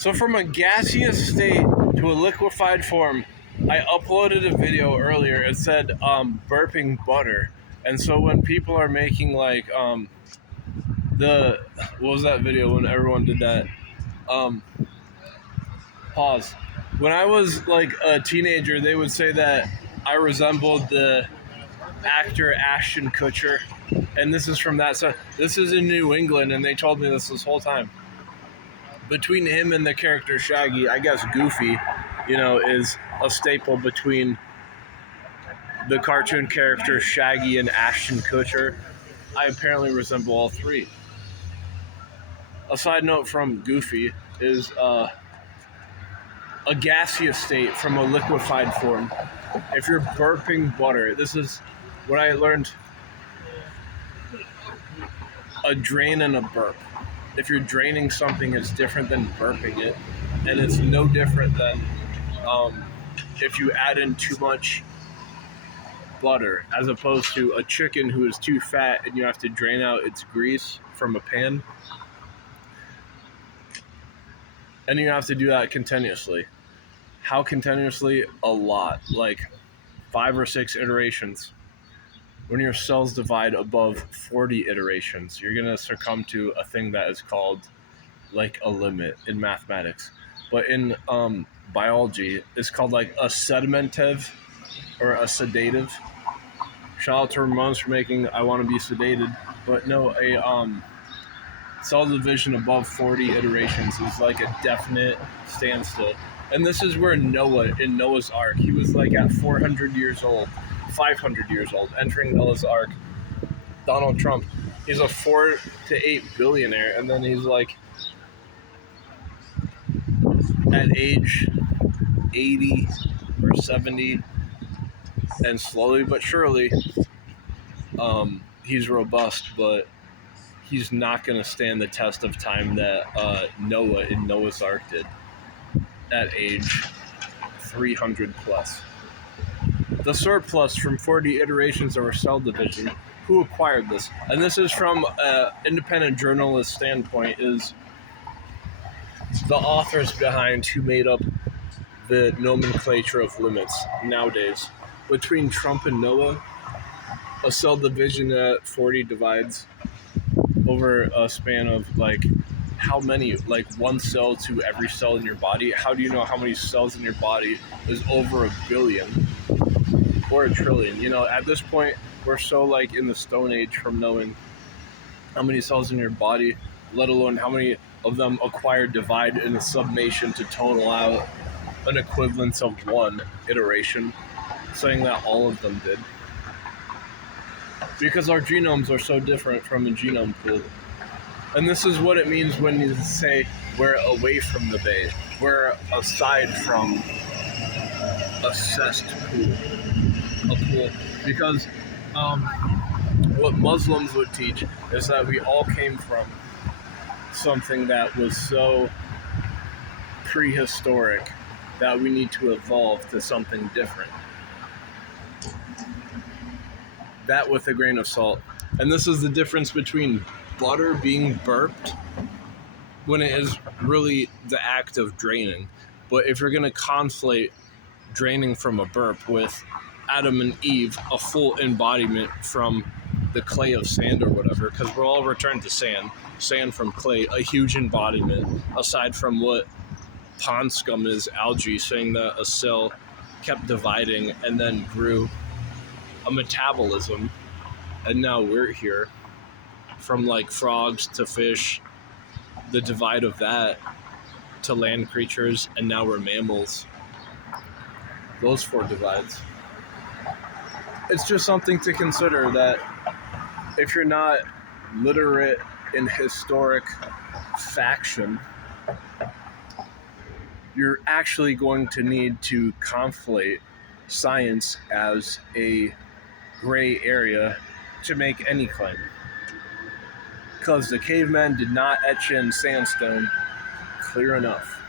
So from a gaseous state to a liquefied form, I uploaded a video earlier. It said burping butter, and so when people are making like what was that video when everyone did that? Pause. When I was like a teenager, they would say that I resembled the actor Ashton Kutcher, and this is from that. So this is in New England, and they told me this whole time. Between him and the character Shaggy, I guess Goofy, is a staple between the cartoon characters Shaggy and Ashton Kutcher. I apparently resemble all three. A side note from Goofy is a gaseous state from a liquefied form. If you're burping butter, this is what I learned. A drain and a burp. If you're draining something, it's different than burping it, and it's no different than if you add in too much butter, as opposed to a chicken who is too fat and you have to drain out its grease from a pan, and you have to do that continuously. How continuously? A lot, like 5 or 6 iterations. When your cells divide above 40 iterations, you're going to succumb to a thing that is called like a limit in mathematics. But in biology, it's called like a sedimentive or a sedative. Shout out to Ramones for making I Want to Be Sedated. But no, a cell division above 40 iterations is like a definite standstill. And this is where Noah, in Noah's Ark, he was like at 400 years old. 500 years old, entering Noah's Ark. Donald Trump, he's a 4 to 8 billionaire, and then he's like at age 80 or 70, and slowly but surely, he's robust, but he's not going to stand the test of time that Noah in Noah's Ark did at age 300 plus. The surplus from 40 iterations of our cell division, who acquired this? And this is from an independent journalist standpoint, is the authors behind who made up the nomenclature of limits nowadays. Between Trump and Noah, a cell division at 40 divides over a span of like how many? Like 1 cell to every cell in your body. How do you know how many cells in your body is over 1 billion? Or 1 trillion. At this point, we're so like in the Stone Age from knowing how many cells in your body, let alone how many of them acquire, divide in a summation to total out an equivalence of 1 iteration, saying that all of them did. Because our genomes are so different from a genome pool. And this is what it means when you say we're away from the bay. We're aside from a cesspool. A pool, because what Muslims would teach is that we all came from something that was so prehistoric that we need to evolve to something different. That with a grain of salt. And this is the difference between butter being burped when it is really the act of draining. But if you're going to conflate draining from a burp with Adam and Eve, a full embodiment from the clay of sand or whatever, because we're all returned to sand from clay, a huge embodiment, aside from what pond scum is, algae, saying that a cell kept dividing and then grew a metabolism, and now we're here, from like frogs to fish, the divide of that, to land creatures, and now we're mammals. Those 4 divides. It's just something to consider that if you're not literate in historic faction, you're actually going to need to conflate science as a gray area to make any claim. Because the cavemen did not etch in sandstone clear enough.